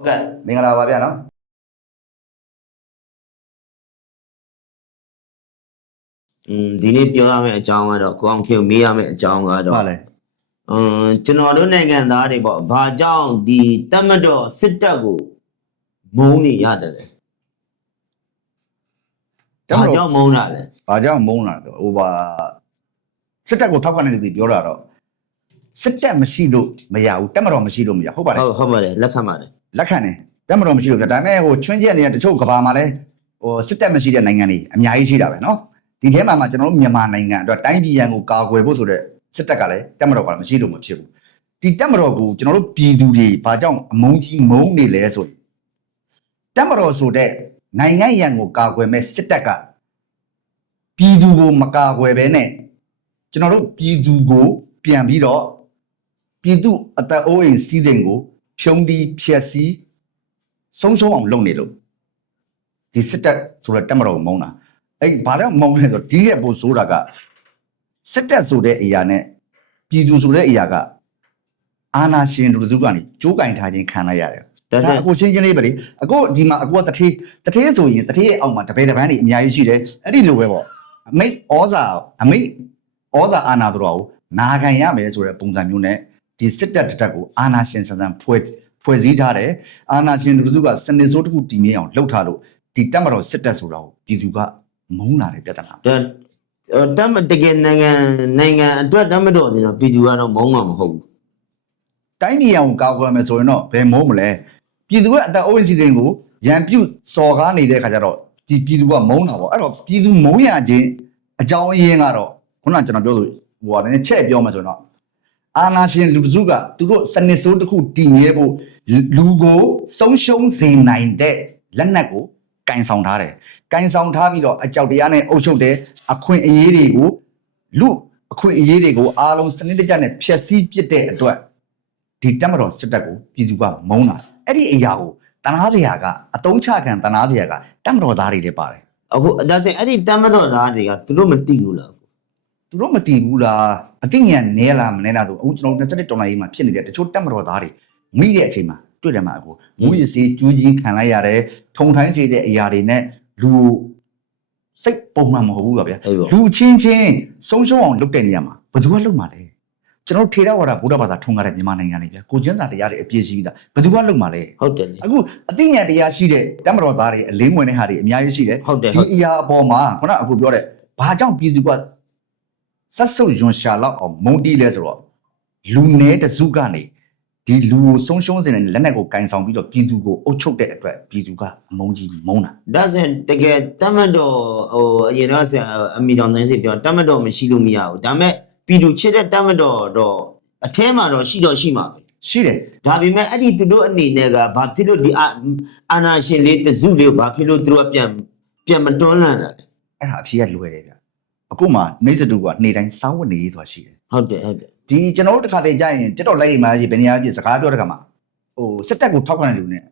ဟုတ်ကဲ့မင်္ဂလာပါဗျာနော်อืมဒီနေ့ပြောရမယ့်အကြောင်းကတော့ကိုအောင်ခင်ကိုမေးရမယ့်အကြောင်းကတော့ဟုတ်လဲအင်းကျွန်တော်တို့နိုင်ငံသားတွေပေါ့ဘာကြောင့်ဒီတတ်မတော်စစ်တပ်ကိုမုန်းနေရတယ်လဲဘာကြောင့်မုန်းတာလဲဘာကြောင့်မုန်းတာလဲဟိုပါစစ်တပ်ကိုထောက်ခံတဲ့လူတွေပြောတာတော့စစ်တပ်မရှိလို့မရဘူးတက်မတော်မရှိလို့မရဟုတ်ပါတယ်ဟုတ်ဟုတ်ပါတယ်လက်ခံပါတယ် လက်ခံတယ်တက်မတော်မရှိလို့ပြဒါပေမဲ့ဟိုချွင်းချက်နေတဲ့တချို့ကဘာမှာလဲဟိုစစ်တပ်မရှိတဲ့နိုင်ငံတွေအများကြီးရှိတာပဲနော်ဒီထဲမှာမှကျွန်တော်တို့မြန်မာနိုင်ငံအတွက်တိုင်းပြည်ရန်ကိုကာကွယ်ဖို့ဆိုတဲ့စစ်တပ်ကလည်းတက်မတော်ကလည်းမရှိလို့မဖြစ်ဘူးဒီတက်မတော်ကိုကျွန်တော်တို့ပြည်သူတွေဘာကြောင့်အမုန်းကြီးမုန်းနေလဲဆိုရင်တက်မတော်ဆိုတဲ့နိုင်ငံရန်ကိုကာကွယ်မဲ့စစ်တပ်ကပြည်သူကိုမကာကွယ်ဘဲနဲ့ကျွန်တော်တို့ပြည်သူကိုပြန်ပြီးတော့ပြည်သူအသက်အိုးအိမ်စီးစိမ်ကို ဖြုံးတီးဖျက်ဆီးဆုံးရှုံးအောင်လုပ်နေလို့ဒီစစ်တပ်ဆိုတဲ့တက်မတော်ကိုမုန်းတာအဲ့ဘာလို့မုန်းလဲဆိုတော့ဒီရဲ့ပိုဆိုတာကစစ်တပ်ဆိုတဲ့အရာနဲ့ပြည်သူဆိုတဲ့အရာကအာဏာရှင်လူစုကနေကြိုးကင်ထားခြင်းခံလိုက်ရတယ်ဒါဒါဆိုအခုချင်းချင်းလေးပဲလေအခုဒီမှာအခုကတထေးတထေးဆိုရင်တထေးရဲ့အောက်မှာတပည့်တပန်းတွေအများကြီးရှိတယ်အဲ့ဒီလိုပဲပေါ့အမိတ်ဩဇာအမိတ်ဩဇာအာဏာတော်ကိုနာခံရမယ်ဆိုတဲ့ပုံစံမျိုးနဲ့ ဒီစစ်တပ်တစ်တပ်ကိုအာဏာရှင်ဆန်ဆန်ဖွဲ့ဖွဲ့စည်းထားတယ်အာဏာရှင်လူစုကစနစ်စိုးတစ်ခုတည်မြဲအောင်လှုပ်ထားလို့ဒီတပ်မတော်စစ်တပ်ဆိုတာကိုပြည်သူကမုန်းလာတဲ့ပြဿနာဒါအဲ့တတ်မတကယ်နိုင်ငံနိုင်ငံအတွက်တတ်မတော်စင်တော့ပြည်သူကတော့မုန်းမှာမဟုတ်ဘူးတိုင်းပြည်အောင်ကာကွယ်မယ်ဆိုရင်တော့ဘယ်မုန်းမလဲပြည်သူကအသက်အိုးအိမ်စီစဉ်ကိုရန်ပြုတ်စော်ကားနေတဲ့ခါကျတော့ဒီပြည်သူကမုန်းတာပေါ့အဲ့တော့ပြည်သူမုန်းရခြင်းအကြောင်းအရင်းကတော့ခုနကကျွန်တော်ပြောလို့ဟိုဟာလည်းချက်ပြောမှဆိုရင်တော့ အာနာရှင်လူစုကသူတို့စနစ်ဆိုးတစ်ခုတည်မြဲဖို့လူကိုဆုံးရှုံးစေနိုင်တဲ့လက်နက်ကိုကင်ဆောင်ထားတယ်ကင်ဆောင်ထားပြီးတော့အကြောက်တရားနဲ့အုပ်ချုပ်တဲ့အခွင့်အရေးတွေကိုလူအခွင့်အရေးတွေကိုအားလုံးစနစ်တကျနဲ့ဖျက်ဆီးပစ်တဲ့အတွက်ဒီတက်မတော်စစ်တပ်ကိုပြည်သူကမုန်းတာအဲ့ဒီအရာကိုတနာစရာကအတုံးချခံတနာစရာကတက်မတော်သားတွေလည်းပါတယ်အခုဒါဆိုရင်အဲ့ဒီတတ်မတော်သားတွေကသူတို့မသိဘူးလား သူတို့မတည်ဘူးလားအသိဉာဏ်နဲလားမနဲလားဆိုအခုကျွန်တော်21တော်လိုင်းမှာဖြစ်နေတဲ့တချို့တက်မတော်သားတွေမိတဲ့အချိန်မှာတွေ့တယ်မှာအခုမူရစီကျူးကြီးခံလိုက်ရတယ်ထုံထိုင်းစေတဲ့အရာတွေနဲ့လူစိတ်ပုံမှန်မဟုတ်ဘူးပါဗျာအဲ့ပေါ့လူချင်းချင်းဆုံးရှုံးအောင်လုပ်တဲ့နေရာမှာဘယ်သူကလုပ်မှာလဲကျွန်တော်ထေရဝါဒဗုဒ္ဓဘာသာထုံကားတဲ့မြန်မာနိုင်ငံတွေဗျာကိုကျင်းစာတရားတွေအပြည့်ရှိပြီးသားဘယ်သူကလုပ်မှာလဲဟုတ်တယ်လေအခုအသိဉာဏ်တရားရှိတဲ့တမတော်သားတွေအလင်းဝင်တဲ့ဟာတွေအများကြီးရှိတယ်ဟုတ်တယ်ဒီဟုတ်အရာအပေါ်မှာခုနကအခုပြောတဲ့ဘာကြောင့်ပြည်သူက ဆက်ဆုပ်ယွန်ရှာလောက်အောင်မုန်းတီးလဲဆိုတော့လူနေတစုကနေဒီလူကိုဆုံးရှုံးစေတဲ့လက်နက်ကိုကင်ဆောင်ပြီးတော့ပြည်သူကိုအုပ်ချုပ်တဲ့အတွက်ပြည်သူကအမုန်းကြီးမုန်းတာဒါဆိုရင်တကယ်တတ်မတော်ဟိုအရင်တော့ဆရာအမီတော်နိုင်စီပြောတတ်မတော်မရှိလို့မရဘူးဒါပေမဲ့ပြည်သူချစ်တဲ့တတ်မတော်တော့အထဲမှာတော့ရှိတော့ရှိမှာပဲရှိတယ်ဒါပေမဲ့အဲ့ဒီသူတို့အနေနဲ့ကဘာဖြစ်လို့ဒီအာအာနာရှင်လေးတစုလေးကိုဘာဖြစ်လို့သူတို့အပြန်ပြန်မတွန်းလှန်တာလဲအဲ့ဒါအဖြေကလွယ်တယ်ဗျ အခုမှနေစတူကနေ့တိုင်းစောင်းဝတ်နေရေးဆိုတာရှိတယ်ဟုတ်တယ်ဟုတ်တယ်ဒီကျွန်တော်တို့တစ်ခါတည်းကြာရင်တက်တော့လိုက်ရင်မှကြီးဘယ်နေရာပြစကားပြောတဲ့ခါမှာဟိုစစ်တပ်ကိုထောက်ခံတဲ့လူနဲ့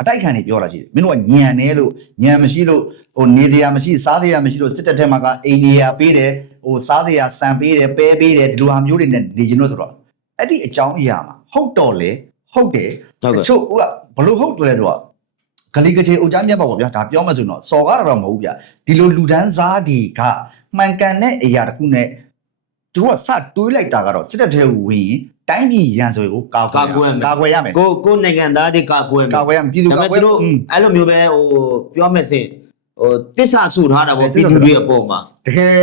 အတိုက်ခံနေပြောတာရှိတယ်မင်းတို့ကညံနေလို့ညံမရှိလို့ဟိုနေတရားမရှိစားတရားမရှိလို့စစ်တပ်ထဲမှာကအိမ်နေရာပေးတယ်ဟိုစားတရားစံပေးတယ်ပဲပေးတယ်ဒီလိုဟာမျိုးတွေနဲ့နေကျင်လို့ဆိုတော့အဲ့ဒီအကြောင်းအရာမှာဟုတ်တော့လေဟုတ်တယ်ဟုတ်ကဲ့တချို့ဟိုကဘလို့ဟုတ်တယ်လဲဆိုတော့ဂလီကချေအုတ်ကြားမြတ်ပေါ့ဗျာဒါပြောမှဆိုရင်တော့စော်ကားတာတော့မဟုတ်ဗျာဒီလိုလူဒန်းစားဒီက မှန်ကန်တဲ့အရာတစ်ခုနဲ့သူတို့ကစတွေးလိုက်တာကတော့စစ်တပ်ထဲကိုဝင်ရင်တိုင်းပြည်ရန်စွေကိုကာကွယ်ကာကွယ်မယ်ကာကွယ်ရမယ်ကိုကိုနိုင်ငံသားတွေကာကွယ်မယ်ကာကွယ်ရမယ်ပြည်သူဒါကာပေကွမဲ့ယ်သူတို့อืมအဲ့လိုမျိုးပဲဟိုပြောမယ်စင်ဟိုတစ္ဆာဆူထားတာပေါ့အဲ့ပြည်တစ္ဆာသူတွေအပေါ်မှာတကယ်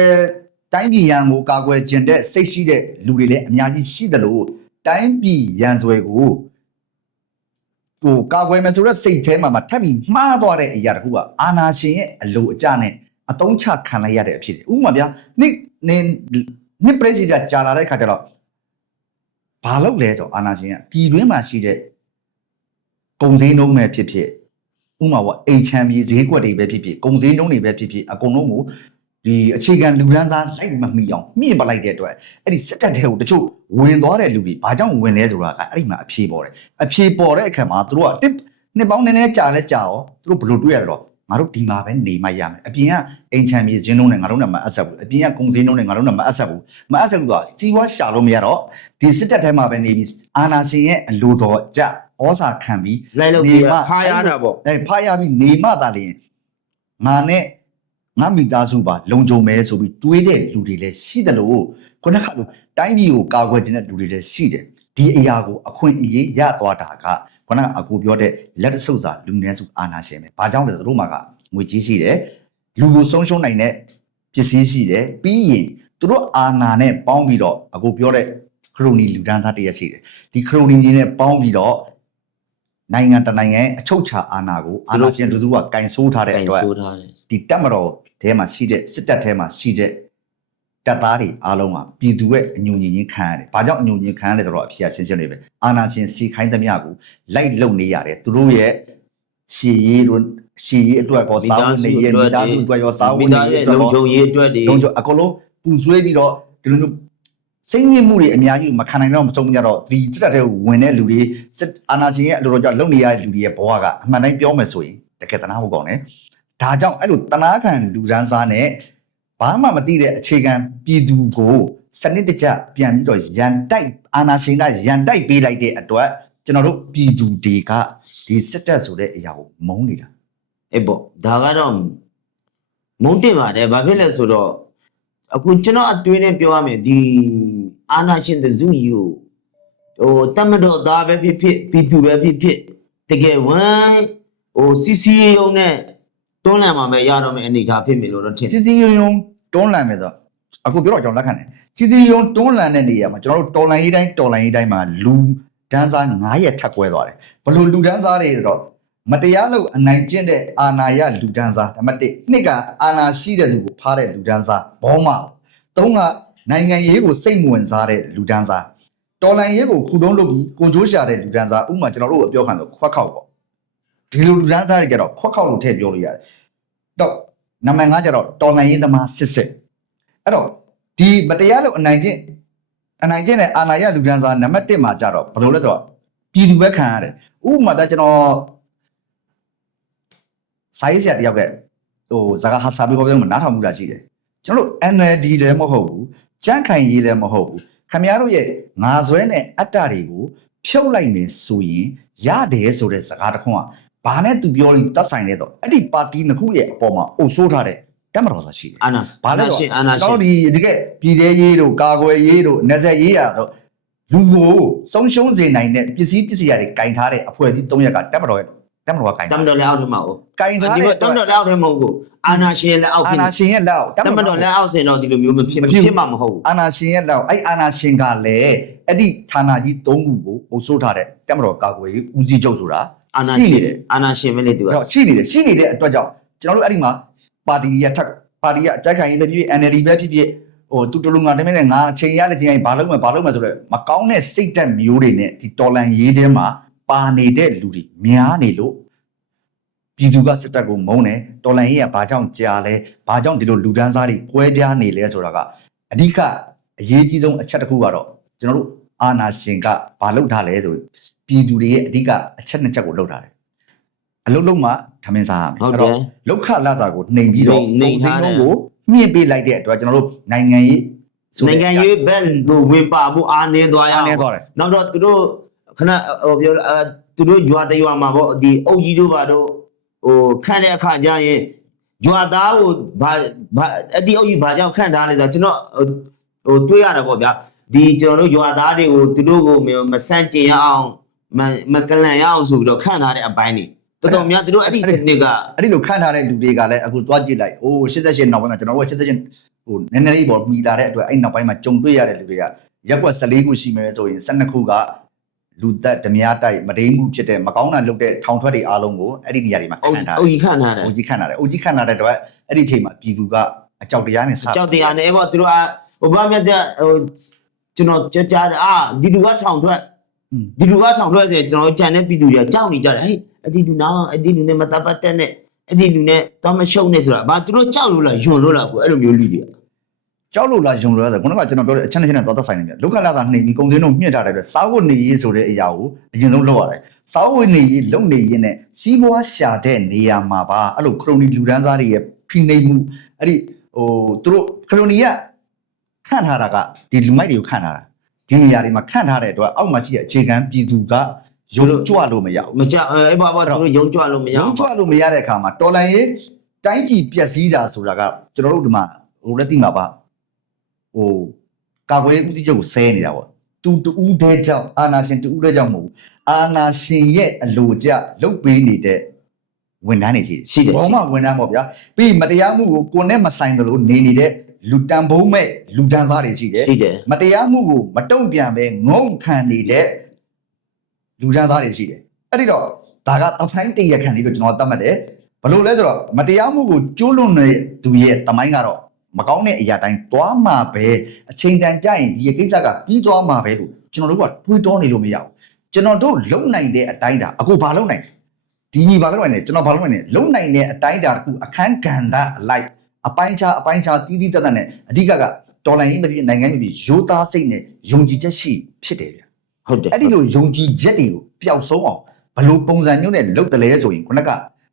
တိုင်းပြည်ရန်ကိုကာကွယ်ခြင်းတဲ့စိတ်ရှိတဲ့လူတွေလည်းအများကြီးရှိတယ်လို့တိုင်းပြည်ရန်စွေကိုဟိုကာကွယ်မယ်ဆိုတော့စိတ်ထဲမှာမှထပ်ပြီးမှားသွားတဲ့အရာတစ်ခုကအာနာရှင်ရဲ့အလိုအကျနဲ့ အတုံးချခံလိုက်ရတဲ့အဖြစ်တွေဥပမာဗျာနိနေနိပရက်စီကြာကြာလာတဲ့ခါကျတော့ဘာလုပ်လဲဆိုတော့အာနာရှင်ကပြည်တွင်းမှာရှိတဲ့ကုန်စည်နှုန်းပဲဖြစ်ဖြစ်ဥပမာကအိမ်ချမ်းပြည်ဈေးကွက်တွေပဲဖြစ်ဖြစ်ကုန်စည်နှုန်းတွေပဲဖြစ်ဖြစ်အကုန်လုံးကိုဒီအခြေခံလူရန်စားလိုက်မမိအောင်မြင့်ပလိုက်တဲ့အတွက်အဲ့ဒီစစ်တပ်တွေကိုတချို့ဝင်သွားတဲ့လူတွေဘာကြောင့်ဝင်လဲဆိုတာကအဲ့ဒီမှာအဖြေပေါ်တယ်အဖြေပေါ်တဲ့အခါမှာသူတို့ကတစ်နှစ်ပေါင်းနည်းနည်းကြာလဲကြာရောသူတို့ဘယ်လိုတွေးရလဲတော့ ငါတို့ဒီမှာပဲနေမှရမယ်အပြင်ကအိမ်ချမ်းမြေဇင်းလုံးနဲ့ငါတို့နဲ့မအပ်ဆက်ဘူးအပြင်ကကုန်စည်လုံးနဲ့ငါတို့နဲ့မအပ်ဆက်ဘူးမအပ်ဆက်ဘူးတော့စီးပွားရှာလို့မရတော့ဒီစစ်တပ်ထဲမှာပဲနေပြီးအာနာရှင်ရဲ့အလိုတော်ကြဩစာခံပြီးလိုက်လို့နေပြီးမှဖားရတာပေါ့အဲဖားရပြီးနေမှသာလျှင်ငါနဲ့ငါမိသားစုပါလုံခြုံမယ်ဆိုပြီးတွေးတဲ့လူတွေလည်းရှိတယ်လို့ခုနကလိုတိုင်းပြည်ကိုကာကွယ်တဲ့လူတွေလည်းရှိတယ်ဒီအရာကိုအခွင့်အရေးရသွားတာက ခုနကအကူပြောတဲ့လက်တဆုပ်စာလူနည်းစုအာနာရှင်ပဲဘာကြောင့်လဲဆိုတော့သူတို့မှာကငွေကြီးရှိတယ်လူကိုဆုံးရှုံးနိုင်တဲ့ပစ္စည်းရှိတယ်ပြီးရင်သူတို့အာနာနဲ့ပေါင်းပြီးတော့အခုပြောတဲ့ခရိုနီလူဒန်းစားတရက်ရှိတယ်ဒီခရိုနီတွေနဲ့ပေါင်းပြီးတော့နိုင်ငံတစ်နိုင်ငံရဲ့အချုပ်ချာအာဏာကိုအာဏာရှင်လူစုကကင်ဆိုးထားတဲ့တိုင်အတွက်ဆိုးထားတယ်ဒီတပ်မတော်ထဲမှာရှိတဲ့စစ်တပ်ထဲမှာရှိတဲ့ တပ်သားတွေအားလုံးကပြည်သူရဲ့အညူညင်ချင်းခံရတယ်။ဘာကြောင့်အညူညင်ခံရလဲဆိုတော့အဖြစ်အချင်းချင်းတွေပဲ။အာဏာရှင်စီခိုင်းသမျှကိုလိုက်လုံနေရတယ်။သူတို့ရဲ့ရှည်ရေးတို့ရှည်ရေးအတွက်ကောစားဝင်နေရဲ့မိသားစုအတွက်ရောစားဝင်မိနေသားရဲ့ရဲ့အတွက်လုံရောခြုံရေးအတွက်တွေလုံးကျအကုန်လုံးပူဆွေးပြီးတော့ဒီလိုမျိုးစိတ်ညစ်မှုတွေအများကြီးမခံနိုင်တော့မဆုံးကြတော့ဒီစစ်တပ်တွေဝင်တဲ့လူတွေစစ်အာဏာရှင်ရဲ့အလိုတော်ကြောင့်လုံနေရတဲ့လူတွေရဲ့ဘဝကအမှန်တိုင်းပြောမယ်ဆိုရင်တကယ်တနာဟုတ်ကောင်းတယ်ဒါကြောင့်အဲ့လိုတနာခံလူဒန်းစားနဲ့ ဘာမှမသိတဲ့အခြေခံပြည်သူကိုစနစ်တကျပြန်ပြီးတော့ရန်တိုက်အာဏာရှင်ကရန်တိုက်ပေးလိုက်တဲ့အတွက်ကျွန်တော်တို့ပြည်သူတွေကဒီစစ်တပ်ဆိုတဲ့အရာကိုမုန်းနေတာအေးပေါ့ဒါကတော့မုန်းတင်ပါတယ်ဘာဖြစ်လဲဆိုတော့အခုကျွန်တော်အတွင်းနဲ့ပြောရမယ်ဒီအာနာရှင်တစုကြီးကိုဟိုတမတော်သားပဲဖြစ်ဖြစ်ပြည်သူပဲဖြစ်ဖြစ်တကယ်ဝမ်းဟိုစီစီရုံနဲ့ တွန်းလှန်မှာပဲရတော့မယ်အနေထားဖြစ်မယ်လို့တော့ထင်တယ် စီစီယုံယုံတွန်းလှန်မယ်ဆိုတော့အခုပြောတော့ကျွန်တော်လက်ခံတယ်စီစီယုံတွန်းလှန်တဲ့နေရာမှာကျွန်တော်တို့တော်လန်ရေးတိုင်းတော်လန်ရေးတိုင်းမှာလူဒန်းစား9ရက်ထပ်ကွဲသွားတယ်ဘလို့လူဒန်းစားတွေဆိုတော့မတရားလို့အနိုင်ကျင့်တဲ့အာနာယလူဒန်းစားဓမ္မတစ်နှစ်ကအာနာရှိတဲ့လူကိုဖားတဲ့လူဒန်းစားဘောမသုံးကနိုင်ငံရေးကိုစိတ်မဝင်စားတဲ့လူဒန်းစားတော်လန်ရေးကိုခုတုံးလုပ်ပြီးကိုကြိုးရှာတဲ့လူဒန်းစားဥပမာကျွန်တော်တို့အပြောခံဆိုခွက်ခောက်ပေါ့ဒီလိုလူဒန်းစားတွေကြတော့ခွက်ခောက်လို့ထည့်ပြောလို့ရတယ် တော့နံပါတ်5ကျတော့တော်လန်ရေးသမားစစ်စစ်အဲ့တော့ဒီမတရားလို့အနိုင်ကျင့်အနိုင်ကျင့်တဲ့အာဏာရလူဒန်းစားနံပါတ်1မှာကျတော့ဘယ်လိုလဲဆိုတော့ပြည်သူပဲခံရတယ်ဥပမာဒါကျွန်တော်စာရေးဆရာတယောက်ကဟိုဇာကဟာစာပေပေါ်ပြောမှာနားထောင်မှုတာရှိတယ်ကျွန်တော်တို့ NLD လည်းမဟုတ်ဘူးကြန့်ခိုင်ရေးလည်းမဟုတ်ဘူးခမရတို့ရဲ့ငါဆွဲနဲ့အတ္တတွေကိုဖြုတ်လိုက်မယ်ဆိုရင်ရတယ်ဆိုတဲ့စကားတစ်ခွန်းက ဘာနဲ့သူပြောရင်တတ်ဆိုင်လဲတော့အဲ့ဒီပါတီနှစ်ခုရဲ့အပေါ်မှာအုပ်ဆိုးထားတဲ့တက်မတော်သာရှိတယ်အာနာဘာလဲအာနာတော့ရှင်အာနာရှင်ကျွန်တော်ဒီဒီကပြည်သေးရေးတို့ကာကွယ်ရေးတို့နေဆက်ရေးရတော့လူကိုဆုံးရှုံးစေနိုင်တဲ့ပစ္စည်းပစ္စည်းတွေကကင်ထားတဲ့အဖွဲ့အစည်း၃ရက်ကတက်မတော်ရဲ့တက်မတော်ကကင်တမတော်လက်အောက်ထဲမှာဟုတ်ကင်ထားဒီတဲ့ဘက်တမတော်လက်အောက်ထဲမဟုတ်ဘူးအာနာရှင်လက်အောက်အာဖြစ်နာနေရှင်ရဲ့လက်အောက်တမတော်လက်အောက်စင်တော့ဒီလိုမျိုးမဖြစ်မဖြစ်ဘူးဖြစ်မှာမဟုတ်ဘူးအာနာရှင်ရဲ့လက်အောက်အဲ့အာနာရှင်ကလည်းအဲ့ဒီဌာနကြီး၃ခုကိုအုပ်ဆိုးထားတဲ့တက်မတော်ကာကွယ်ရေးဦးစီးချုပ်ဆိုတာ အာနာရှိရှင်နေတယ်အာနာရှင်ပဲလေသူကအဲ့တော့ရှိနေတယ်ရှိနေတဲ့အတွက်ကြောင့်ကျွန်တော်တို့အဲ့ဒီမှာပါတီရထက်ပါတီရအကြိုက်ခိုင်ရေးပဲဖြစ်ဖြစ် NLD ပဲဖြစ်ဖြစ်ဟိုတူတလူငါတမင်းနဲ့ငါအချိန်ရတဲ့ချိန်တိုင်းဘာလုပ်မယ်ဘာလုပ်မယ်ဆိုတော့မကောင်းတဲ့စိတ်တက်မျိုးတွေနဲ့ဒီတော်လန်ရေးထဲမှာပါနေတဲ့လူတွေများနေလို့ပြည်သူကစစ်တပ်ကိုမုန်းတယ်တော်လန်ရေးကဘာကြောင့်ကြာလဲဘာကြောင့်ဒီလိုလူဒန်းစားတွေကွဲပြားနေလဲဆိုတာကအဓိကအရေးကြီးဆုံးအချက်တစ်ခုကတော့ကျွန်တော်တို့ အာနာရှင်ကဘာလုပ်ထားလဲဆိုပြည်သူတွေရဲ့အဓိကအချက်နှစ်ချက်ကိုလုပ်ထားတယ်အလုံးလုံးမှထမင်းစားရမယ်ဟုတ်အဲ့တယ်တော့လောက်ခလာတာကိုနှိမ်ပြီးတော့နှိမ်နှိမ်ထားတယ်ကိုမြင့်ပေးလိုက်တဲ့အတွက်ကျွန်တော်တို့နိုင်ငံရေးဆိုတဲ့နိုင်ငံရေးဘက်ကိုဝင်ပါမှုအားနည်းသွားရအားအောင်နေသွားတယ်နောက်တော့သူတို့ခဏဟိုပြောအဲသူတို့ဂျွာတရွာမှာပေါ့ဒီအုပ်ကြီးတို့ဘာတို့ဟိုခန့်တဲ့အခါကျရင်ဂျွာသားကိုဘာဘာအဲ့ဒီအုပ်ကြီးဘာကြောင့်ခန့်ထားလဲဆိုတော့ကျွန်တော်ဟိုတွေးရတယ်ပေါ့ဗျာ ဒီကျွန်တော်တို့ဂျွာသားတွေကိုသူတို့ကိုမဆန့်ကျင်ရအောင်မမကလန်ရအောင်ဆိုပြီးတော့ခန့်ထားတဲ့အပိုင်းတွေတော်တော်များသူတို့အဲ့ဒီစနစ်ကအဲ့ဒီလိုခန့်ထားတဲ့လူတွေကလည်းအခုသွားကြည့်လိုက်အိုး88နောက်ပိုင်းမှာကျွန်တော်တို့က88ဟိုနည်းနည်းလေးပေါ်မိလာတဲ့အတွက်အဲ့နောက်ပိုင်းမှာကြုံတွေ့ရတဲ့လူတွေကရက်ကွက်14ခုရှိမယ်ဆိုရင်12ခုကလူသက်ဓမြတိုက်မတိမ်မှုဖြစ်တဲ့မကောင်းတာလုပ်တဲ့ထောင်ထွက်တွေအားလုံးကိုအဲ့ဒီနေရာတွေမှာခအုပ်န့်ထားအုပ်ကြီးခန့်ထားတယ်အိုကြီးခန့်ထားတယ်အိုကြီးခန့်ထားတဲ့အတွက်အဲ့ဒီအချိန်မှာပြည်သူကအကြောက်တရားနဲ့စကြောက်တရားနဲ့ပေါ့သူတို့ကဟိုဘာမြတ်ကြဟို ကျွန်တော်ကြားကြားတယ်အာဒီလူကထောင်ထွက်อืมဒီလူကထောင်ထွက်ဆိုရင်ကျွန်တော်ကြံတဲ့ပြည်သူတွေကကြောက်နေကြတယ်ဟေးအဲ့ဒီလူနာအဲ့ဒီလူနဲ့မတပတ်တက်နဲ့အဲ့ဒီလူနဲ့တော့မရှုံနဲ့ဆိုတာဘာသူတို့ကြောက်လို့လားယွန်လို့လားကိုအဲ့လိုမျိုးလူတွေကြောက်လို့လားယုံလို့လားဆိုခုနကကျွန်တော်ပြောတဲ့အချက်နဲ့ချက်နဲ့သွားသက်ဆိုင်နေတယ်လောကလာသာနှိမ်ပြီးကုံစင်းတို့မြင့်ထားတဲ့အတွက်စားဝတ်နေရေးဆိုတဲ့အရာကိုအရင်ဆုံးလုပ်ရတယ်စားဝတ်နေရေးလုပ်နေရင်နဲ့စီးပွားရှာတဲ့နေရာမှာပါအဲ့လိုခရိုနီလူဒန်းစားတွေရဲ့ဖိနှိပ်မှုအဲ့ဒီဟိုသူတို့ခရိုနီက ခန့်ထားတာကဒီလူမိုက်တွေကိုခန့်ထားတာဒီနေရာတွေမှာခန့်ထားတဲ့အတွက်အောက်မှာရှိတဲ့အခြေခံပြည်သူကယုံကြွလို့မရဘူးမကြအဲ့ဘာဘာတို့ရုံကြွလို့မရယုံအောင်ကြွလို့မရတဲ့အခါမှာတော်လန်ရေးတိုင်းပြည်ပျက်စီးတာဆိုတာကကျွန်တော်တို့ဒီမှာဟိုလက်တိမှာပါဟိုကာကွယ်ရေးဦးစီးချုပ်ကိုဆဲနေတာပေါ့သူတူးတဲ့ကြောင့်အာနာရှင်တူးတဲ့ကြောင့်မဟုတ်ဘူးအာနာရှင်ရဲ့အလိုကျလုတ်ပေးနေတဲ့ဝန်ထမ်းတွေရှိတယ်ရှိတယ်ဘောမဝန်ထမ်းပေါ့ဗျာပြီးမတရားမှုကိုကိုယ်နဲ့မဆိုင်သလိုနေနေတဲ့ လူတန်ဖုံးမဲ့လူတန်းစားတွေရှိတယ်ရှိတယ်မတရားမှုကိုမတုံ့ပြန်ပဲငုံခံနေတဲ့လူတန်းသားတွေရှိတယ်အဲ့ဒီတော့ဒါကအဖိုင်းတရခံလေးကိုကျွန်တော်သတ်မှတ်တယ်ဘလို့လဲဆိုတော့မတရားမှုကိုကျိုးလွန်တဲ့သူရဲ့တမိုင်းကတော့မကောင်းတဲ့အရာတိုင်းသွားမှာပဲအချိန်တန်ကြရင်ဒီကိစ္စကပြီးသွားမှာပဲလို့ကျွန်တော်တို့ကတွေးတောနေလို့မရဘူးကျွန်တော်တို့လုံနိုင်တဲ့အတိုင်းဒါအခုဘာလုံနိုင်ဒီညီဘာလုံနိုင်လဲကျွန်တော်ဘာလုံနိုင်လဲလုံနိုင်တဲ့အတိုင်းဒါတခုအခန်းကဏ္ဍအလိုက် အပိုင်းခြားအပိုင်းခြားတီးတီးတက်တက်နဲ့အဓိကကတော်လိုင်းရေးမဖြစ်နိုင်ငံရေးမဖြစ်ရိုးသားစိတ်နဲ့ယုံကြည်ချက်ရှိဖြစ်တယ်ဗျဟုတ်တယ်အဲ့ဒီလိုယုံကြည်ချက်တွေကိုပျောက်ဆုံးအောင်ဘယ်လိုပုံစံမျိုးနဲ့လုပ်တယ်လဲဆိုရင်ခုနက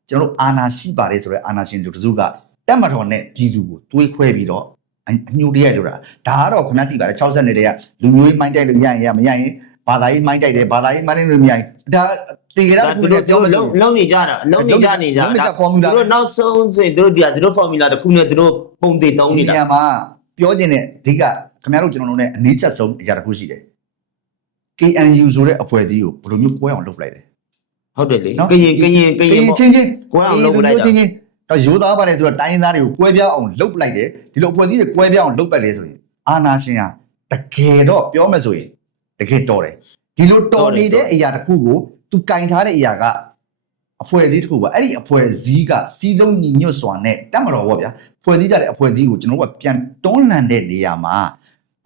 ကျွန်တော်တို့အာနာရှိပါတယ်ဆိုတော့အာနာရှင်လူတစုကတက်မတော်နဲ့ပြည်သူကိုတွေးခွဲပြီးတော့အအညှို့တရဆိုတာဒါကတော့ခဏတိပါတယ်60နှစ်တည်းကလူမျိုးရေးမိုင်းတိုက်လို့ရရင်ရမရရင်ဘာသာရေးမိုင်းတိုက်တယ်ဘာသာရေးမိုင်းတိုက်လို့မရရင်ဒါ တေရဒါတာသူကိုတို့ပြောတို့မလုံးလို့လုံးနေကြတာလုံးနေကြနေကြလုံးနေကြဒါ formula သူတို့နောက်ဆုံးဆိုရင်သူတို့ဒီကသူတို့ formula တစ်ခုနဲ့သူတို့ပုံသေးတုံးဒီနေတာနေရာမှာပြောခြင်းတဲ့အဓိကခင်ဗျားတို့ကျွန်တော်တို့ ਨੇ အနည်းဆက်ဆုံးအရာတစ်ခုရှိတယ် KNU ဆိုတဲ့အဖွဲ့အစည်းကိုဘယ်လိုမျိုးပွဲအောင်လုပ်လိုက်လဲဟုတ်တယ်လေနော်ကရင်ကရင်ကရင်ပေါ့ချင်းချင်းကိုယ်အောင်လုပ်လိုက်တာချင်းချင်းတော့ရိုးသားပါတယ်ဆိုတော့တိုင်းရင်းသားတွေကိုကွဲပြားအောင်လုပ်လိုက်တယ်ဒီလိုအဖွဲ့အစည်းတွေကွဲပြားအောင်လုပ်ပတ်လေဆိုရင်အာနာရှင်ဟာတကယ်တော့ပြောမယ်ဆိုရင်တကယ်တော်တယ်ဒီလိုတော်နေတဲ့အရာတစ်ခုကို သူကင်ထားတဲ့အရာကအဖွဲ့အစည်းတစ်ခုပါအဲ့ဒီအဖွဲ့အစည်းကစီးလုံးညီညွတ်စွာနဲ့တတ်မတော်ပေါ့ဗျာဖွဲ့စည်းကြတဲ့အဖွဲ့အစည်းကိုကျွန်တော်တို့ကပြန်တွန်းလှန်တဲ့နေရာမှာ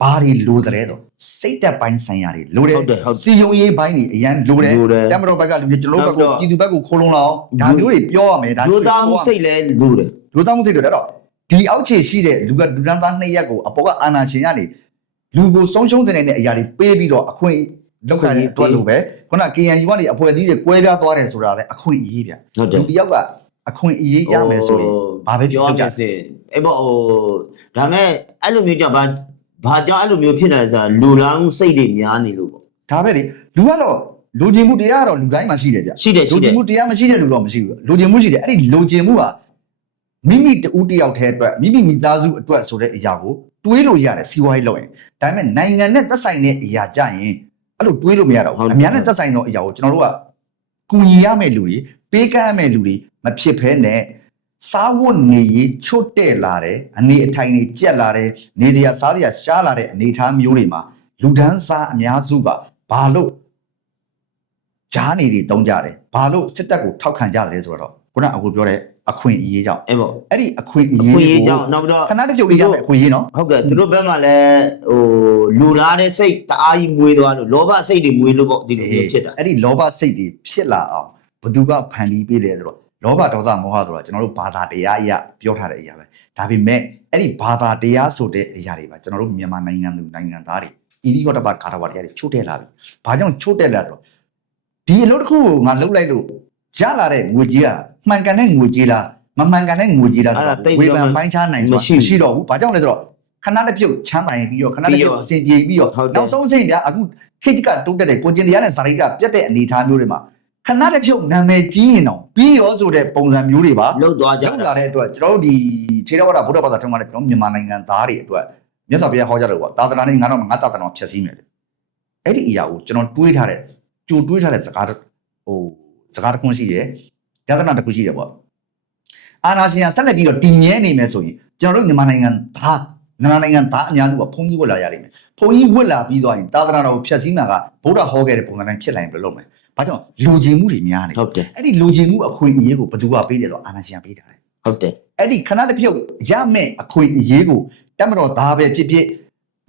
ဘာတွေလိုတဲ့တော့စိတ်သက်ပိုင်းဆိုင်ရာတွေလိုတယ်ဟုတ်တယ်ဟုတ်စီယုံရေးပိုင်းတွေအရန်လိုတယ်လိုတယ်တမတော်ဘက်ကလူမျိုးကျွန်တော်တို့ဘက်နောက်ကိုတော့ပြည်သူဘက်ကိုခိုးလုံးလာအောင်ဒါမျိုးတွေပြောရမယ်ဒါဒိုသားမှုစိတ်လဲလို့တယ်လူသားမှုစိတ်တွေတော့ဒီအောက်ခြေရှိတဲ့လူကလူတန်းသားနှစ်ရက်ကိုအပေါ်ကအာနာရှင်ကနေလူကိုဆုံးရှုံးနေတဲ့အရာတွေပေးပြီးတော့အခွင့် လောက်ရတဲ့အတွက်လိုပဲခုန KNU ကနေအဖွဲ့အစည်းတွေကွဲပြားသွားတယ်ဆိုတာလည်းအခွင့်အရေးဗျဟုတ်တယ်လူတယောက်ကအခွင့်အရေးရမယ်ဆိုရင်ဘာပဲပြောပြောကြကြစေအဲ့ပေါ့ဟိုဒါမဲ့အဲ့လိုမျိုးကြောင့်ဘာဘာကြောင့်အဲ့လိုမျိုးဖြစ်နေလဲဆိုတာလူလားမှုစိတ်တွေများနေလို့ပေါ့ဒါပဲလေလူကတော့လူချင်းမှုတရားကတော့လူတိုင်းမှာရှိတယ်ဗျရှိတယ်ရှိလူတချယ်င်မှုတရားမရှိတဲ့လူတော့မရှိဘူးလူချင်မှုရှိတယ်အဲ့ဒီလူချင်မှုဟာမိမိတူတယောက်တည်းအတွက်မိမိမိသားစုအတွက်ဆိုတဲ့အရာကိုတွေးလို့ရတယ်စီးပွားရေးလုပ်ရင်ဒါပေမဲ့နိုင်ငံနဲ့သက်ဆိုင်တဲ့အရာကြရင် အဲ့လိုတွေးလို့မရတော့ဘူးအများနဲ့သက်ဆိုင်သောအရာကိုကျွန်တော်တို့ကကူညီရမယ့်လူတွေပေးကမ်းရမယ့်လူတွေမဖြစ်ဘဲနဲ့စားဝတ်နေရေးချွတ်တဲ့လာတယ်အနေအထိုင်တွေကြက်လာတယ်နေတရားစားတရားရှားလာတဲ့အနေအထားမျိုးတွေမှာလူဒန်းစားအများစုကဘာလို့ဂျားနေတွေတုံးကြတယ်ဘာလို့စစ်တပ်ကိုထောက်ခံကြတယ်လဲဆိုတော့ခုနအခုပြောတဲ့အခွင့်အရေးကြောင့်အဲ့ပေါ့အဲ့ဒီအခွင့်အအရေးခွင့်အရေးကိုကြောင့်နောက်ပြီးတော့ခဏတစ်ပြုတ်လေးရမယ်အခွင့်အရေးနော်ဟုတ်ကဲ့သူတို့ဘက်မှာလည်းဟို လူလားတဲ့စိတ်တအားကြီးမွေးသွားလို့လောဘစိတ်တွေမွေးလို့ပေါ့ဒီလိုမျိုးဖြစ်တာအဲ့ဒီလောဘစိတ်တွေဖြစ်လာအောင်ဘယ်သူကဖန်တီးပေးတယ်ဆိုတော့လောဘဒေါသမောဟဆိုတာကျွန်တော်တို့ဘာသာတရားအရာပြောထားတဲ့အရာပဲဒါပေမဲ့အဲ့ဒီဘာသာတရားဆိုတဲ့အရာတွေပါကျွန်တော်တို့မြန်မာနိုင်ငံလူနိုင်ငံသားတွေအီဒီကောတပါကာရဝတရားတွေချို့တဲ့လာပြီဘာကြောင့်ချို့တဲ့လာဆိုတော့ဒီအလုပ်တစ်ခုကိုငါလုပ်လိုက်လို့ရလာတဲ့ငွေကြေးကမှန်ကန်တဲ့ငွေကြေးလားမမှန်ကန်တဲ့ငွေကြေးလားဆိုတော့ဝေဖန်ပိုင်းခြားနိုင်ဆိုတာမရှိတော့ဘူးဘာကြောင့်လဲဆိုတော့ ခဏတစ်ပြုတ်ချမ်းသာရင်ပြီးတော့ခဏတစ်ပြုတ်အဆင်ပြေပြီးတော့ဟုတ်တယ်နောက်ဆုံးအဆင့်ပြအခုခေတ်ကတိုးတက်တဲ့ကိုကျင်တရားနဲ့ဇာတိကပြတ်တဲ့အနေအထားမျိုးတွေမှာခဏတစ်ဖြုတ်နာမည်ကြီးရင်တော့ပြီးရောဆိုတဲ့ပုံစံမျိုးတွေပါလှုပ်သွားကြရောက်တာလာတဲ့အတွက်ကျွန်တော်တို့ဒီခြေတော်ဝါဒဗုဒ္ဓဘာသာထုံးကလည်းကျွန်တော်မြန်မာနိုင်ငံသားတွေအတွက်မြတ်စွာဘုရားဟောကြားလို့ပေါ့သာသနာနဲ့ငါတော့ငါသာသနာကိုဖြည့်ဆည်းမယ်လေအဲ့ဒီအရာကိုကျွန်တော်တွေးထားတဲ့ကြိုတွေးထားတဲ့စကားတစ်ဟိုစကားတစ်ခုရှိတယ်ယသနာတစ်ခုရှိတယ်ပေါ့အာနာရှင်ကဆက်လက်ပြီးတော့တည်မြဲနေမယ်ဆိုရင်ကျွန်တော်တို့မြန်မာနိုင်ငံသားမြ န်မာနိုင်ငံသားအများစုကဘုန်းကြီးဝတ်လာရလိမ့်မယ်ဘုန်းကြီးဝတ်လာပြီးသွားရင်သာသနာတော်ကိုဖြည့်ဆည်းမှာကဗုဒ္ဓဟောခဲ့တဲ့ပုံစံတိုင်းဖြစ်လာရင်ဘယ်လိုလုပ်မလဲဘာကြောင့်လူချင်းမှုတွေများနေဟုတ်တယ်အဲ့ဒီလူချင်းမှုအခွင့်အရေးကိုဘယ်သူကပေးတယ်ဆိုတော့အာနာရှင်ကပေးတာလေဟုတ်တယ်အဲ့ဒီခဏတစ်ပြုတ်ရမဲ့အခွင့်အရေးကိုတက်မတော်သားပဲဖြစ်ဖြစ်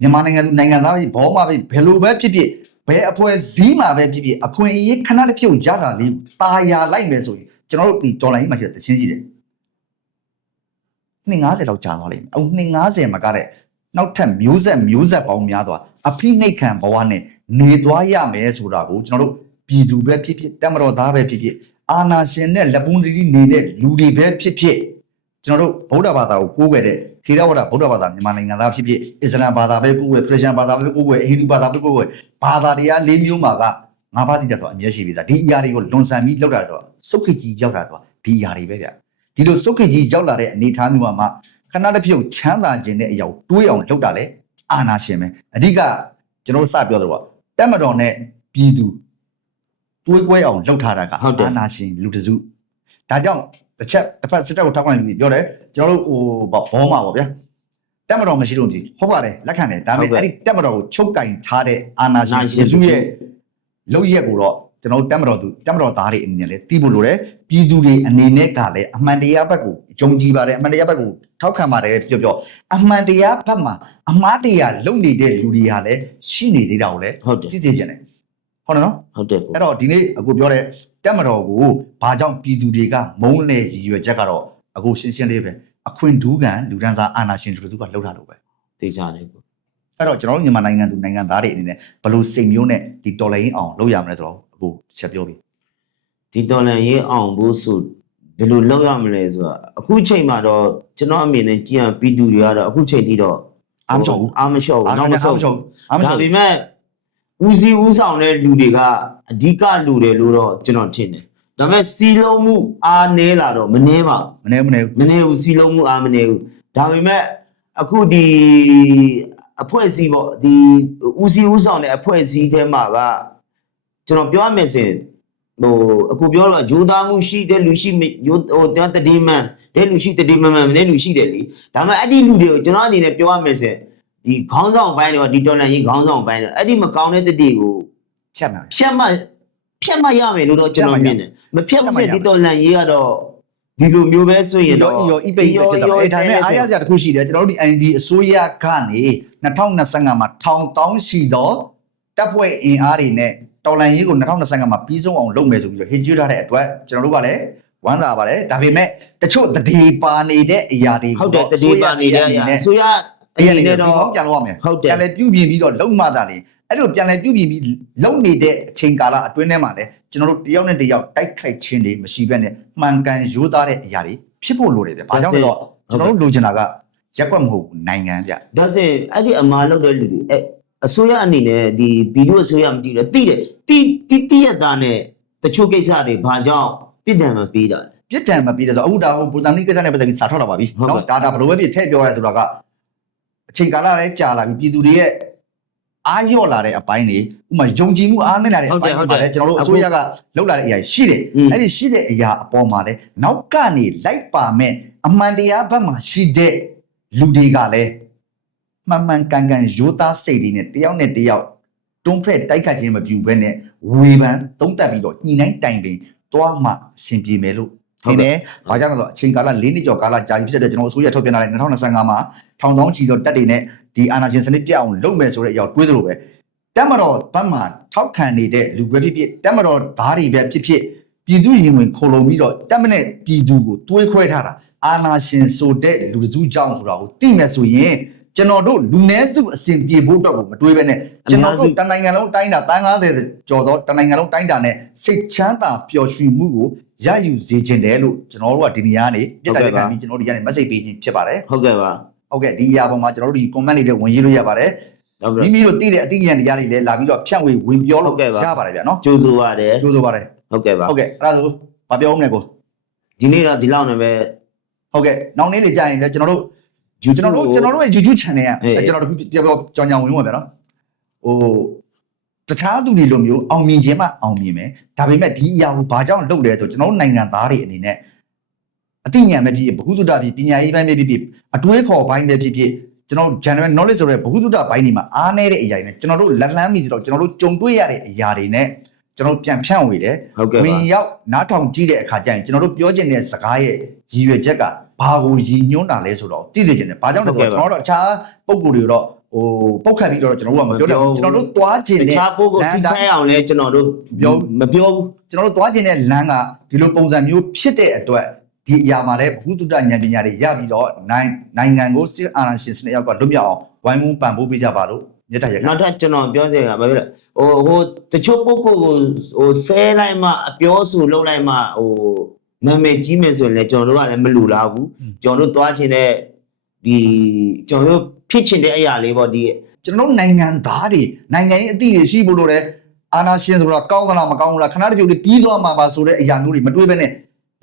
မြန်မာနိုင်ငံသူနိုင်ငံသားပဲဘောမှာပဲဘယ်လိုပဲဖြစ်ဖြစ်ဘယ်အဖွဲ့စည်းမှာပဲဖြစ်ဖြစ်အခွင့်အရေးခဏတစ်ပြုတ်ရတာလေးตาရလိုက်မယ်ဆိုရင်ကျွန်တော်တို့ဒီဒေါ်လာကြီးမှာရှိတဲ့တချင်းကြီးတယ် 250လောက်ကြာသွားလိမ့်မယ်အခု250မှာကတဲ့နောက်ထပ်မျိုးဆက်မျိုးဆက်ပေါင်းများသွားအဖိနှိတ်ခံဘဝနဲ့နေသွားရမယ်ဆိုတာကိုကျွန်တော်တို့ပြည်သူပဲဖြစ်ဖြစ်တက်မတော်သားပဲဖြစ်ဖြစ်အာနာရှင်နဲ့လက်ပွန်းတီးတီးနေတဲ့လူတွေပဲဖြစ်ဖြစ်ကျွန်တော်တို့ဗုဒ္ဓဘာသာကိုကိုးကွယ်တဲ့ထေရဝါဒဗုဒ္ဓဘာသာမြန်မာနိုင်ငံသားဖြစ်ဖြစ်အစ္စလာမ်ဘာသာပဲကိုးကွယ်ခရစ်ယာန်ဘာသာပဲကိုးကွယ်ဟိန္ဒူဘာသာပဲကိုးကွယ်ဘာသာတရား၄မျိုးမှာကငါးပါးတိတက်ဆိုအမျက်ရှိပြီသားဒီအရာတွေကိုလွန်ဆန်ပြီးလောက်တာတော့စုတ်ခိကြီးရောက်တာတော့ဒီအရာတွေပဲဗျ ဒီလိုစုတ်ခိကြီးရောက်လာတဲ့အနေအထားမျိုးမှာမှခဏတစ်ဖြုတ်ချမ်းသာခြင်းတဲ့အရာကိုတွေးအောင်လုပ်တာလေအာနာရှင်ပဲအဓိကကျွန်တော်တို့စပြောလို့ပေါ့တက်မတော်နဲ့ပြည်သူတွေးကွဲအောင်လုပ်ထားတာကဟုတ်တယ်အာနာရှင်လူတစုဒါကြောင့်တစ်ချက်တစ်ဖက်စစ်တပ်ကိုထောက်ခံပြီးပြောတယ်ကျွန်တော်တို့ဟိုဘောမှာပေါ့ဗျာတက်မတော်မရှိလို့ဒီဟုတ်ပါတယ်လက်ခံတယ်ဒါပေမဲ့အဲ့ဒီတက်မတော်ကိုချုပ်ကင်ထားတဲ့အာနာရှင်လူစုရဲ့လောက်ရက်ကိုတော့ ကျွန်တော်တို့တက်မတော်သူတက်မတော်သားတွေအနေနဲ့လည်းတီးဖို့လိုတယ်ပြည်သူတွေအနေနဲ့ကလည်းအမှန်တရားဘက်ကိုယုံကြည်ပါတယ်အမှန်တရားဘက်ကိုထောက်ခံပါတယ်ပြောပြောအမှန်တရားဘက်မှာအမှားတရားလုံနေတဲ့လူတွေဟာလည်းရှိနေသေးတာကိုလည်းဟုတ်တယ်သိစေချင်တယ်ဟုတ်တယ်နော်ဟုတ်တယ်ကိုအဲ့တော့ဒီနေ့အခုပြောတဲ့တက်မတော်ကိုဘာကြောင့်ပြည်သူတွေကမုန်းလေရည်ရွယ်ချက်ကတော့အခုရှင်းရှင်းလေးပဲအခွင့်ဒူးကန်လူဒန်းစားအာဏာရှင်လူတို့ကလှုပ်ထားလို့ပဲသိကြတယ်ကိုအဲ့တော့ကျွန်တော်တို့မြန်မာနိုင်ငံသူနိုင်ငံသားတွေအနေနဲ့ဘယ်လိုစိတ်မျိုးနဲ့ဒီတော်လိုင်းအောင်လုပ်ရမလဲဆိုတော့ အခုချက်ပြောပြီဒီတော်လန်ရေးအောင်ဖို့ဆိုဘယ်လိုလုပ်ရမလဲဆိုတော့အခုချိန်မှာတော့ကျွန်တော်အမြင်နဲ့ကြည့်ရပြည်သူတွေကတော့အခုချိန်ထိတော့အားမလျှော့ဘူးအားမလျှော့ဘူးနောက်မဆုတ်ဘူးအားမဒါလျှော့ပေမဲ့ဦးစီးဦးဆောင်တဲ့လူတွေကအဓိကလူတွေလို့တော့ကျွန်တော်ထင်တယ်ဒါပေမဲ့စီလုံးမှုအားနည်းလာတော့မနှဲပါဘူးမနေမနေမနေဘူးစီလုံးမှုအားမနေဘူးဒါပေမဲ့အခုဒီအဖွဲ့အစည်းပေါ့ဒီဦးစီးဦးဆောင်တဲ့အဖွဲ့အစည်းထဲမှာက ကျွန်တော်ပြောရမယ်ဆိုရင်ဟိုအခုပြောတော့ဂျိုးသားမှုရှိတဲ့လူရှိမရိုးဟိုတတိမန်တဲ့လူရှိတတိမန်မန်တဲ့လူရှိတယ်လीဒါပေမဲ့အဲ့ဒီလူတွေကိုကျွန်တော်အနေနဲ့ပြောရမယ်ဆိုရင်ဒီခေါင်းဆောင်ပိုင်းတော့ဒီတော်လန်ရေးခေါင်းဆောင်ပိုင်းတော့အဲ့ဒီမကောင်းတဲ့တတိကိုဖြတ်မှာဖြတ်မှဖြတ်မှရမယ်လို့တော့ကျွန်တော်မြင်တယ်မဖြတ်မဖြတ်မှရမယ်ဖြစ်ဒီတော်လန်ရေးကတော့ဒီလိုမျိုးပဲဆိုရင်ရောတော့ရောဤပိတ်ဖြစ်တာပဲဒါပေမဲ့အားရစရာတစ်ခုရှိတယ်ကျွန်တော်တို့ဒီ ND အစိုးရကနေ2025မှာထောင်တောင်းရှိတော့ တပ်ဖွဲ့အင်အားတွေနဲ့တော်လန်ရေးကို2025မှာပြီးဆုံးအောင်လုပ်မယ်ဆိုပြီးတော့ဟင်ကျွထားတဲ့အတွက်ကျွန်တော်တို့ကလည်းဝမ်းသာပါတယ်ဒါပေမဲ့တချို့တတိပါနေတဲ့အရာတွေဟုတ်တယ်တတိပါနေတဲ့အရာဆိုရအရင်အနေနဲ့နဲ့တော့တော့ပြန်လို့ရမယ်ဟုတ်တပြယ်န်လဲပြုပြင်ပြီးတော့လုံမှသာလေအဲ့လိုပြန်လဲပြုပြင်ပြီးလုံနေတဲ့အချိန်ကာလအတွင်းထဲမှာလဲကျွန်တော်တို့တယောက်နဲ့တယောက်တိုက်ခိုက်ခြင်းတွေမရှိဘဲနဲ့မှန်ကန်ရိုးသားတဲ့အရာတွေဖြစ်ဖို့လိုတယ်ဗျ။ဘာကြောင့်လဲဆိုတော့ကျွန်တော်တို့လိုချင်တာကရက်ကွက်မဟုတ်ဘူးနိုင်ငံဗျဒါဆိုရင်အဲ့ဒီအမားလုပ်တဲ့လူတွေအဲ အစိုးရအနေနဲ့ဒီဗီဒီယိုအစိုးရမတည်တယ်တိတယ်တိတိတိရတာနဲ့တချို့ကိစ္စတွေဘာကြောင့်ပြစ်ဒဏ်မပေးတာလဲ။ပြစ်ဒဏ်မပြီးတဲ့ဆိုအခုဒါဟိုပူတန်နိကိစ္စနဲ့ပတ်သက်ပြီးစာထွက်လာပါပြီဟုတ်။ကဲ့နော်ဒါဒါဘယ်လိုပဲဖြစ်ထည့်ပြောရဲဆိုတာကအချိန်ကာလလည်းကြာလာပြီပြည်သူတွေရဲ့အားလျော့လာတဲ့အပိုင်းတွေဥပမာယုံကြည်မှုအားနည်းလာတဲ့အပိုင်းတွေမှာလည်းကျွန်တော်တို့အစိုးရကလောက်လာတဲ့အရာရှိတယ်อืมအဲ့ဒီရှိတဲ့အရာအပေါ်မှာလဲနောက်ကနေလိုက်ပါမဲ့အမှန်တရားဘက်မှာရှိတဲ့လူတွေကလည်း မှန်မှန်ကန်ကန်ရိုးသားစိတ်တွေနဲ့တယောက်နဲ့တယောက်တွန်းဖက်တိုက်ခတ်ခြင်းမပြုဘဲနဲ့ဝေဖန်သုံးသပ်ပြီးတော့ညှိနှိုင်းတိုင်ပင်တွားမှအဆင်ပြေမယ်လို့ထင်တယ်။ဘာကြောင့်လဲဆိုတော့အချိန်ကာလ၄နှစ်ကျော်ကာလကြာပြီဖြစ်တဲ့ကျွန်တော်အစိုးရထုတ်ပြန်လာတဲ့2025မှာထောင်တောင်းချီတော့တက်တွေနဲ့ဒီအာဏာရှင်စနစ်ပြအောင်လုပ်မယ်ဆိုတဲ့အရာတွေးသလိုပဲတက်မတော်ဘက်မှထောက်ခံနေတဲ့လူပဲဖြစ်ဖြစ်တက်မတော်ဓာတ်တွေပဲဖြစ်ဖြစ်ပြည်သူရင်ဝင်ခိုလုံပြီးတော့တက်မနဲ့ပြည်သူကိုတွေးခွဲထားတာအာနာရှင်ဆိုတဲ့လူစုကြောင့်ဆိုတာကိုသိမယ်ဆိုရင် ကျွန်တော်တို့လူနည်းစုအစဉ်ပြေဖို့တော့ကိုမတွေးပဲနဲ့ကျွန်တော်တို့တနိုင်ငံလုံးတိုင်းတာတန်း90ကျော်သောတနိုင်ငံလုံးတိုင်းတာနဲ့စိတ်ချမ်းသာပျော်ရွှင်မှုကိုရယူစေခြင်းတယ်လို့ကျွန်တော်တို့ကဒီနေရာကနေပြစ်တိုက်ခံပြီးကျွန်တော်တို့ဒီကနေ message ပေးခြင်းဖြစ်ပါတယ်ဟုတ်ကဲ့ပါဟုတ်ကဲ့ဒီအရာပေါ်မှာကျွန်တော်တို့ဒီ comment တွေဝင်ရေးလို့ရပါတယ်ဟုတ်ကဲ့မိမိတို့သိတဲ့အသိဉာဏ်တရားတွေလည်းလာပြီးတော့ဖြန့်ဝေဝင်ပြောလို့ရပါတယ်ဗျာနော်ကြိုးဆိုပါတယ်ကြိုးစားပါတယ်ဟုတ်ကဲ့ပါဟုတ်ကဲ့အဲ့ဒါဆိုဘာပြောမလဲကိုဒီနေ့တော့ဒီလောက်နဲ့ပဲဟုတ်ကဲ့နောက်နေ့လေးကြာရင်လည်းကျွန်တော်တို့ YouTube ကျွန်တော်တို့ကျွန်တော်တို့ရဲ့ YouTube channel အေးကကျွန်တော်တို့ပြောပြောကြောင်ကြောင်ဝင်ဝင်ပဲနော်ဟိုတခြားသူတွေလိုမျိုးအောင်မြင်ခြင်းမှအောင်မြင်မယ်ဒါပေမဲ့ဒီအရာကိုဘာကြောင့်လုပ်လဲဆိုကျွန်တော်တို့နိုင်ငံသားတွေအနေနဲ့အသိဉာဏ်ပဲဖြစ်ဖြစ်ဘ ഹു တုတဖြစ်ပညာရေးပိုင်းပဲဖြစ်ဖြစ်အတွေးခေါ်ပိုင်းပဲဖြစ်ဖြစ်ကျွန်တော် general knowledge ဆိုတဲ့ဘ ഹു တုတပိုင်းတွေမှာအားနည်းတဲ့အရာတွေနဲ့ကျွန်တော်တို့လက်လန်းမိဆိုတော့ကျွန်တော်တို့ကြုံတွေ့ရတဲ့အရာတွေနဲ့ကျွန်တော်တို့ပြန်ဖြန့်ဝေတယ်ဟုတ်ကဲ့ဝပါင်ရောက်နားထောင်ကြည့်တဲ့အခါကျရင်ကျွန်တော်တို့ပြောချင်တဲ့စကားရဲ့ရည်ရွယ်ချက်က ဘာကိုရည်ညွှန်းတာလဲဆိုတော့သိသိချင်တယ်။ဘာကြောင့်လဲဆိုတော့ကျွန်တော်တို့အခြားပုံကိုယ်တွေတော့ဟိုပုတ်ခတ်ပြီးတော့ကျွန်တော်တို့ကမပြောတယ်ကျွန်တော်တို့သွားချင်တတဲ့ခြားပုဂ္ဂိုလ်ထိခိုက်အောင်လဲကျွန်တော်တို့ပြောမပြောဘူးကျွန်တော်တို့သွားချင်တဲ့လမ်းကဒီလိုပုံစံမျိုးဖြစ်တဲ့အတွက်ဒီအရာမှာလည်းဘုသူတဉာဏ်ပညာတွေရပြီးတော့နိုင်နိုင်ငံကိုစစ်အာဏာရှင်စနစ်ရောက်ကလွတ်မြောက်အောင်ဝိုင်းဝန်းပံ့ပိုးပေးကြပါလို့မြတ်တရကနောက်ထပ်ကျွန်တော်ပြောစရာဘာဖြစ်လဲဟိုဟိုတချို့ပုဂ္ဂိုလ်ကိုဟိုဆဲလိုက်မှအပြောဆိုလုပ်လိုက်မှဟို နာမည်ကြီးမယ်ဆိုရင်လည်းကျွန်တော်တို့ကလည်းမလူလားဘူးကျွန်တော်တို့သွားချင်တဲ့ဒီကျွန်တော်တို့ဖြစ်ချင်တဲ့အရာလေးပေါ့ဒီကျွန်တော်တို့နိုင်ငံသားတွေနိုင်ငံရေးအသည့်တွေရှိဖို့လိုတယ်အာနာရှင်ဆိုတော့ကောင်းသလားမကောင်းဘူးလားခဏတစ်ပြုတ်လေးပြီးသွားမှာပါဆိုတဲ့အရာမျိုးတွေမတွေးဘဲနဲ့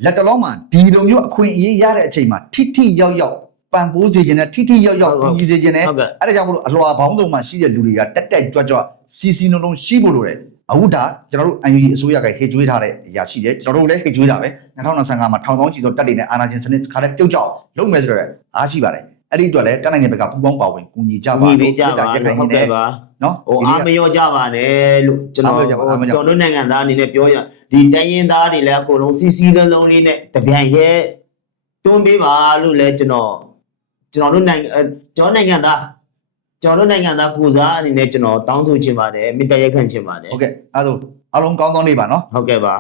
လက်တလုံးမှာဒီလိုမျိုးအခွင့်အရေးရတဲ့အချိန်မှာထိထိရောက်ရောက် ပံပိုးစေခြင်းနဲ့ထိထိရောက်ရောက်ကူညီစေခြင်းနဲ့ဟုတ်ကဲ့အဲ့ဒါကြောင့်မလို့အလွာဘောင်းဆောင်မှာရှိတဲ့လူတွေကတက်တက်ကြွကြွစီစီလုံးလုံးရှိဖို့လိုတယ်အခုဒါကျွန်တော်တို့ UNG အစိုးရကဟေ့ကျွေးထားတဲ့အရာရှိတယ်ကျွန်တော်တို့လည်းဟေ့ကျွေးတာပဲ2025မှာထောင်ပေါင်းချီသောတက်တွေနဲ့အာဏာရှင်စနစ်ခါတဲ့ပြုတ်ကြောက်လုပ်မယ်ဆိုတော့အားရှိပါတယ်အဲ့ဒီအတွက်လည်းတက်နိုင်ငံဘက်ကပူးပေါင်းပါဝင်ကူညီကြပါညီလို့ပေးကြပါရက်ခိုင်ဟုတ်နေကဲ့ပါနော်ဟိုအားမရောကြပါနဲ့လို့ကျွန်တော်အားမလျော့ကြပါအားမလျော့ကျွန်တော်တို့နိုင်ငံသားအနေနဲ့ပြောရဒီတိုင်းရင်းသားတွေလည်းအကုန်လုံးစီစီလုံးလုံးလေးနဲ့တပြိုင်တည်းတွန်းပေးပါလို့လည်းကျွန်တော် ကျွန်တော်တို့နိုင်ငံအဲကျွန်တော်နိုင်ငံသားကျွန်တော်တို့နိုင်ငံသားကိုစားအနေနဲ့ကျွန်တော်တောင်းဆိုချင်ပါတယ်မေတ္တာရက်ခံချင်ပါတယ်ဟုတ်ကဲ့အဲ့ဒါဆိုအားလုံးကောင်းကောင်းနေပါနော်ဟုတ်ကဲ့ပါ